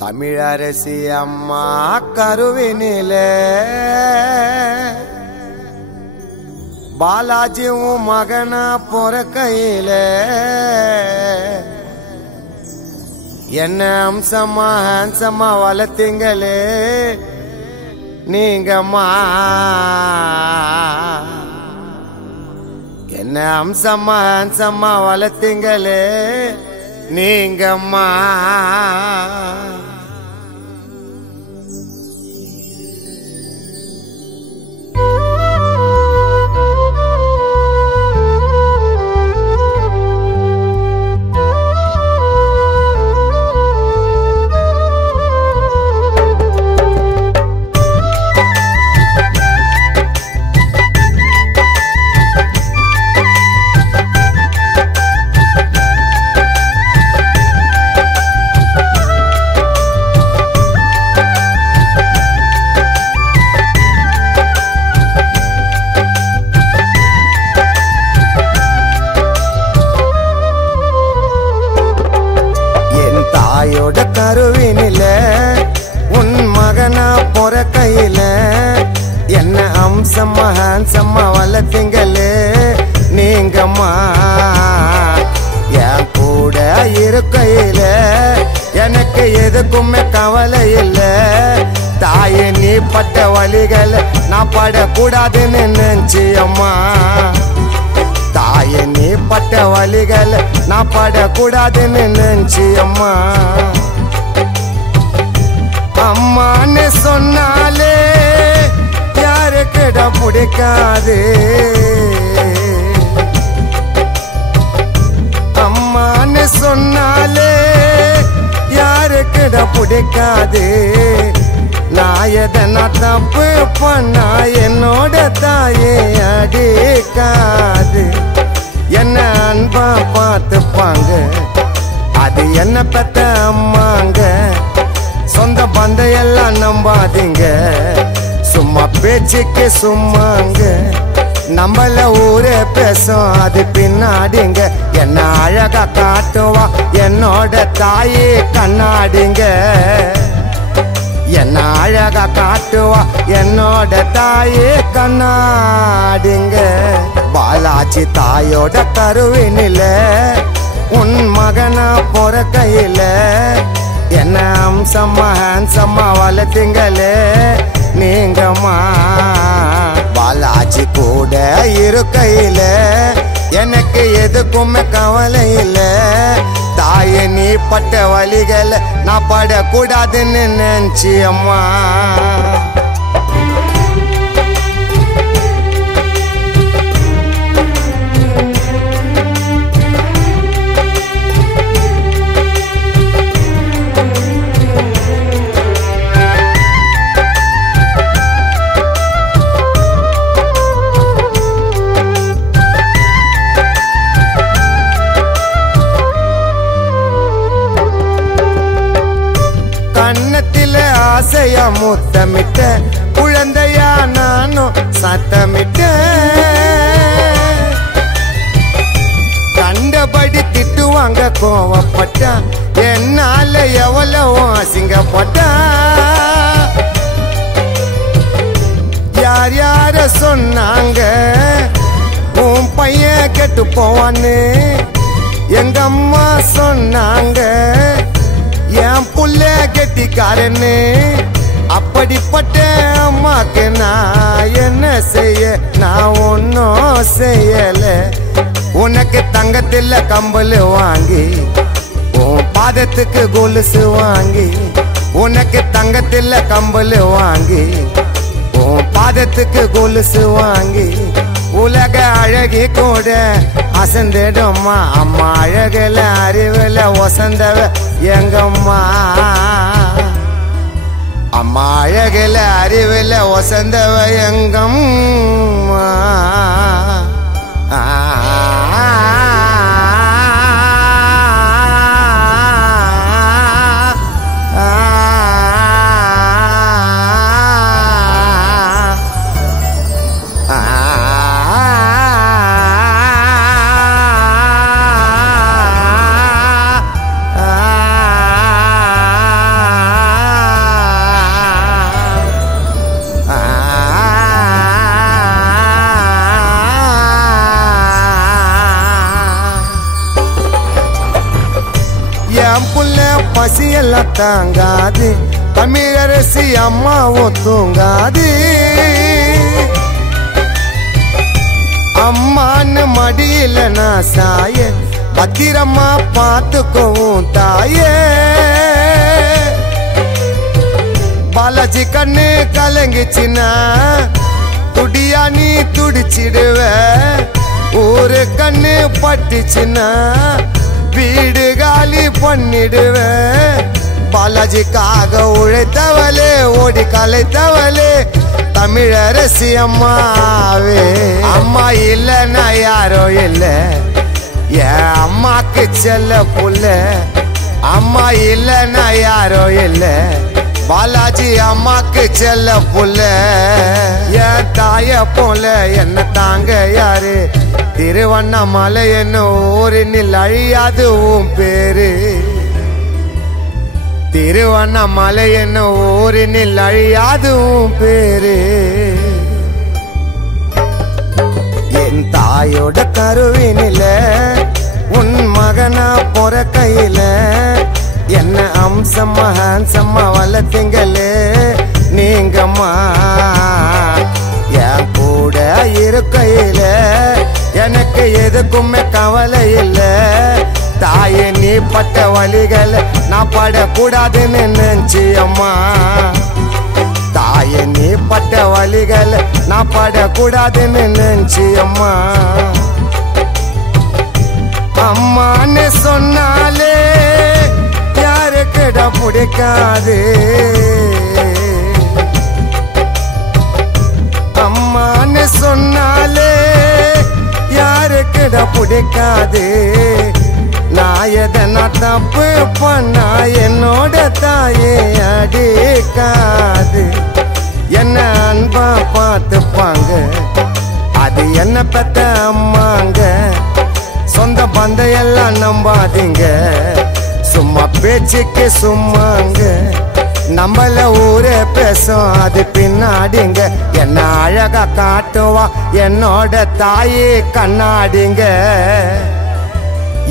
தமிழரசி அம்மா கருவினிலே பாலாஜி உன் மகனா பொறக்கையில என்ன அம்சமா ஹான்சமா வளர்த்தீங்களே நீங்கம்மா. என்ன அம்சமா ஹான்சமா வளர்த்தீங்களே நீங்கம்மா. தாயோட கருவினில உன் மகனா பொறக்கையில என்ன அம்சமா ஹான்சமா வளர்த்தீங்களே நீங்கம்மா. என் கூட இருக்கையில எனக்கு எதுக்குமே கவலை இல்ல. தாயே நீ பட்ட வலிகளை நான் படக்கூடாதுன்னு நினைச்சி அம்மா. தாயே நீ பட்ட வலிகளை நான் படக்கூடாதுன்னு நினைச்சி அம்மா. அம்மான்னு சொன்னாலே யாருக்கிட பிடிக்காது. அம்மான்னு சொன்னாலே யாருக்கிட பிடிக்காது. நான் எதனா தப்பு பண்ணா என்னோட தாயே அடிக்காது. என்ன அன்பா பார்த்துப்பாங்க அது என்ன பெத்த அம்மாங்க. சொந்த பந்தம் எல்லாம் நம்பாதீங்க சும்மா பேச்சுக்கு சும்மாங்க. நம்மள ஊரே பேசும் அது பின்னாடிங்க. என்ன அழகா காட்டுவா என்னோட தாயே கண்ணாடிங்க. என்ன அழகா காட்டுவா என்னோட தாயே கண்ணாடிங்க. பாலாஜி தாயோட கருவினில உன் மகனா பொறக்கையில என்ன அம்சமா ஹான்சமா வளர்த்தீங்களே நீங்கம்மா. பாலாஜி கூட இருக்கையில எனக்கு எதுக்குமே கவலை இல்ல. தாயே நீ பட்ட வலிகளை நான் படக்கூடாதுன்னு நினைச்சி அம்மா. கண்ணத்தில ஆசையா முத்தமிட்ட குழந்தையா நானும் சத்தமிட்ட. கண்டபடி திட்டுவாங்க கோவப்பட்டா என்னால எவ்வளவு அசிங்கப்பட்டா. யார் யார சொன்னாங்க உன் பையன் கெட்டு போவான்னு. எங்க அம்மா சொன்னாங்க என் புள்ள கெட்டிக்காரன்னு. அப்படிப்பட்ட அம்மாக்கு நான் என்ன செய்ய நான் ஒன்னும் செய்யல. உனக்கு தங்கத்தில் கம்பல் வாங்கி உன் பாதத்துக்கு கொலுசு வாங்கி. உனக்கு தங்கத்தில் கம்பல் வாங்கி உன் பாதத்துக்கு கொலுசு வாங்கி. உலக அழகி கூட அசந்திடும்மா. அம்மா அழகுல அறிவுல ஒசந்தவ எங்கம்மா. அம்மா அழகுல அறிவுல ஒசந்தவ எங்கம்மா. என் புள்ள பசியெல்லாம் தாங்காது, தமிழரசி அம்மாவும் தூங்காது. அம்மான்னு மடியில நான் சாய, பத்திரமா பார்த்துக்கவும் தாயே. பாலாஜி கண்ணு கலங்கிச்சுன்னா துடியா நீ துடிச்சிடுவ, ஒரு கண்ணு பட்டுச்சுன்னா வீடு காலி பண்ணிடுவ. பாலாஜிக்காக உழைத்தவளே, ஓடி கலைத்தவளே, தமிழரசி அம்மாவே. அம்மா இல்லைன்னா யாரோ இல்லை, என் அம்மாக்கு செல்ல புள்ள. அம்மா இல்லைன்னா யாரோ இல்லை, பாலாஜி அம்மாக்கு செல்ல புள்ள. என் தாய போல என்ன தாங்க யாரு, திருவண்ணாமலை என்ன ஊரினில் அழியாது உன் பேரு. திருவண்ணாமலை என்ன ஊரினில் அழியாது உன் பேரு. என் தாயோட கருவினில உன் மகனா பொறக்கையில என்ன அம்சம்மா ஹான்சம்மா வளர்த்தீங்களே நீங்கம்மா. என் கூட இருக்கையில எனக்கு எதுக்குமே கவலை இல்லை. தாயே நீ பட்ட வலிகளை நான் படக்கூடாதுன்னு நினைச்சி அம்மா. தாயே நீ பட்ட வலிகளை நான் படக்கூடாதுன்னு நினைச்சி அம்மா. அம்மான்னு சொன்னாலே யாருக்கிட பிடிக்காது, அம்மான்னு சொன்னாலே யாருக்கிட பிடிக்காது. நான் எதனா தப்பு பண்ணா என்னோட தாயே அடிக்காது. என்ன அன்பா பார்த்துப்பாங்க, அது என்ன பெத்த அம்மாங்க. சொந்த பந்தம் எல்லாம் நம்பாதீங்க, சும்மா பேச்சுக்கு சும்மாங்க. நம்மள ஊரே பேசும் அது பின்னாடிங்க. என்ன அழகா காட்டுவா என்னோட தாயே கண்ணாடிங்க.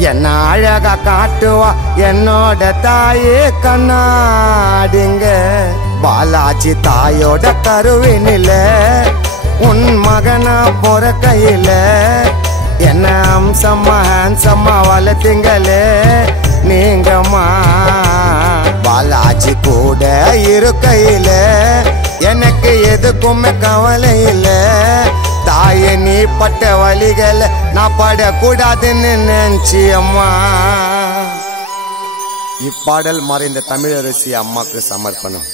என்ன அழகா காட்டுவா என்னோட தாயே கண்ணாடிங்க. பாலாஜி தாயோட கருவினில உன் மகனா பொறக்கையில என்ன அம்சம்மா ஹான்சம்மா வளர்த்தீங்களே நீங்கம்மா. பாலாஜி கூட இருக்கையில எனக்கு எதுக்குமே கவலை இல்லை. தாயே நீ பட்ட வலிகளை நான் படக்கூடாதுன்னு நினைச்சி அம்மா. இப்பாடல் மறைந்த தமிழரசி அம்மாக்கு சமர்ப்பணம்.